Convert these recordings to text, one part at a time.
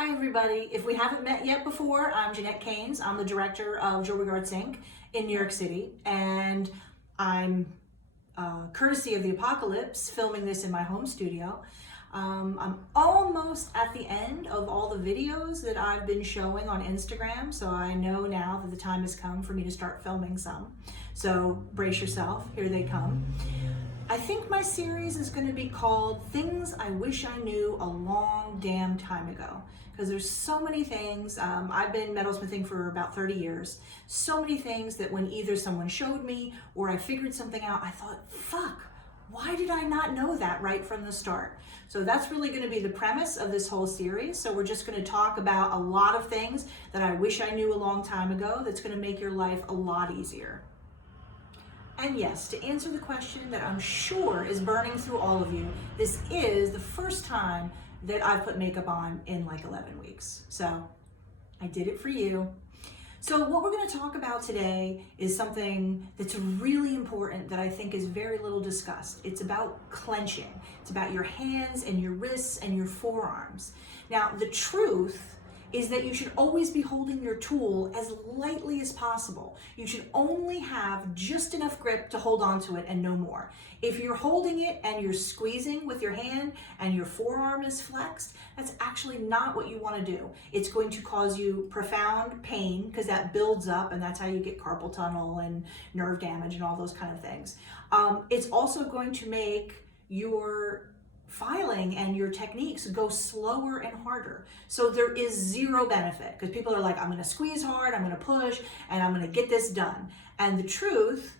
Hi everybody. If we haven't met yet before, I'm Jeanette Keynes. I'm the director of Jewelry Arts Inc. in New York City, and I'm courtesy of the apocalypse filming this in my home studio. I'm almost at the end of all the videos that I've been showing on Instagram, so I know now that the time has come for me to start filming some. So brace yourself, here they come. I think my series is going to be called Things I Wish I Knew a Long Damn Time Ago, because there's so many things. I've been metalsmithing for about 30 years. So many things that when either someone showed me or I figured something out, I thought, fuck, why did I not know that right from the start? So that's really going to be the premise of this whole series. So we're just going to talk about a lot of things that I wish I knew a long time ago that's going to make your life a lot easier. And yes, to answer the question that I'm sure is burning through all of you, this is the first time that I've put makeup on in like 11 weeks. So I did it for you. So what we're going to talk about today is something that's really important that I think is very little discussed. It's about clenching. It's about your hands and your wrists and your forearms. Now, the truth is that you should always be holding your tool as lightly as possible. You should only have just enough grip to hold onto it and no more. If you're holding it and you're squeezing with your hand and your forearm is flexed, that's actually not what you want to do. It's going to cause you profound pain because that builds up, and that's how you get carpal tunnel and nerve damage and all those kind of things. It's also going to make your filing and your techniques go slower and harder. So there is zero benefit because people are like, I'm going to squeeze hard, I'm going to push, and I'm going to get this done. And the truth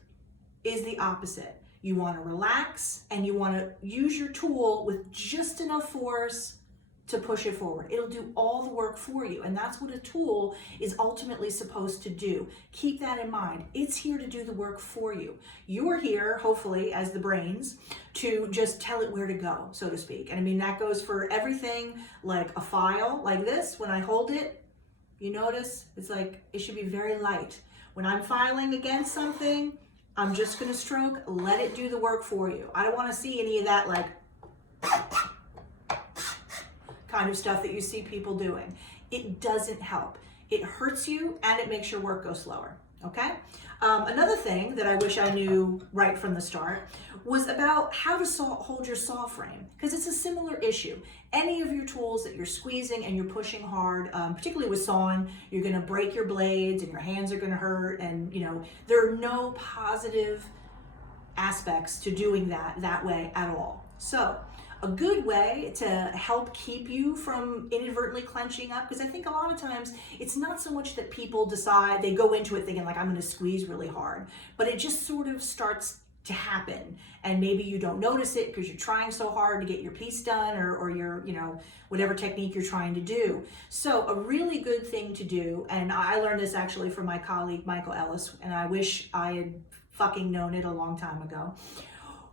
is the opposite. You want to relax and you want to use your tool with just enough force to push it forward. It'll do all the work for you. And that's what a tool is ultimately supposed to do. Keep that in mind. It's here to do the work for you. You're here, hopefully, as the brains, to just tell it where to go, so to speak. And I mean, that goes for everything like a file like this. When I hold it, you notice it's like, it should be very light. When I'm filing against something, I'm just gonna stroke, let it do the work for you. I don't wanna see any of that like kind of stuff that you see people doing. It doesn't help. It hurts you and it makes your work go slower, okay? Another thing that I wish I knew right from the start was about how to hold your saw frame, because it's a similar issue. Any of your tools that you're squeezing and you're pushing hard, particularly with sawing, you're gonna break your blades and your hands are gonna hurt, and you know, there are no positive aspects to doing that way at all. So a good way to help keep you from inadvertently clenching up, because I think a lot of times it's not so much that people decide, they go into it thinking like, I'm going to squeeze really hard, but it just sort of starts to happen. And maybe you don't notice it because you're trying so hard to get your piece done, or your, you know, whatever technique you're trying to do. So a really good thing to do, and I learned this actually from my colleague, Michael Ellis, and I wish I had fucking known it a long time ago,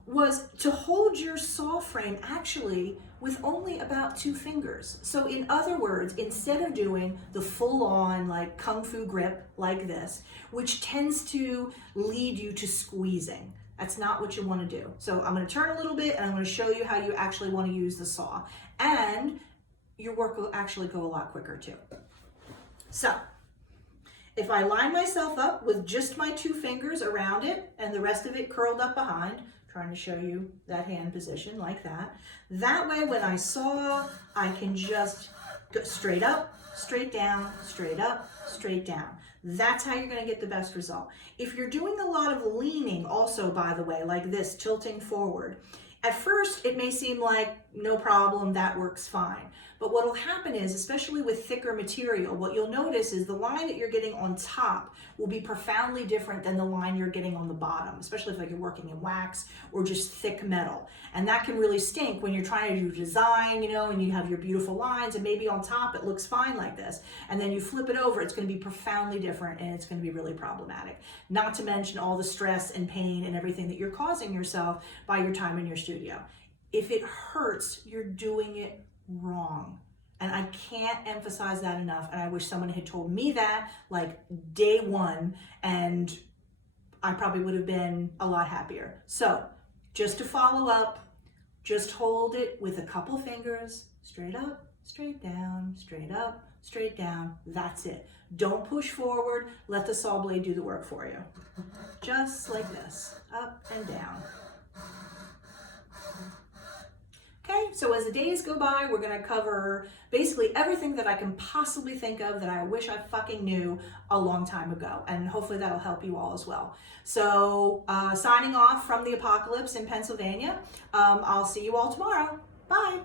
was to hold your saw frame actually with only about 2 fingers. So in other words, instead of doing the full-on like kung fu grip like this, which tends to lead you to squeezing, that's not what you want to do. So I'm going to turn a little bit and I'm going to show you how you actually want to use the saw, and your work will actually go a lot quicker too. So if I line myself up with just my 2 fingers around it and the rest of it curled up behind, trying to show you that hand position like that. That way, when I saw, I can just go straight up, straight down, straight up, straight down. That's how you're going to get the best result. If you're doing a lot of leaning also, by the way, like this, tilting forward, at first it may seem like no problem, that works fine. But what will happen is, especially with thicker material, what you'll notice is the line that you're getting on top will be profoundly different than the line you're getting on the bottom, especially if like you're working in wax or just thick metal. And that can really stink when you're trying to do design, you know, and you have your beautiful lines, and maybe on top it looks fine like this. And then you flip it over, it's going to be profoundly different, and it's going to be really problematic. Not to mention all the stress and pain and everything that you're causing yourself by your time in your studio. If it hurts, you're doing it wrong. And I can't emphasize that enough. And I wish someone had told me that like day one, and I probably would have been a lot happier. So just to follow up, just hold it with a couple fingers, straight up, straight down, straight up, straight down. That's it. Don't push forward. Let the saw blade do the work for you. Just like this, up and down. Okay, so as the days go by, we're gonna cover basically everything that I can possibly think of that I wish I fucking knew a long time ago. And hopefully that'll help you all as well. So signing off from the apocalypse in Pennsylvania. I'll see you all tomorrow. Bye.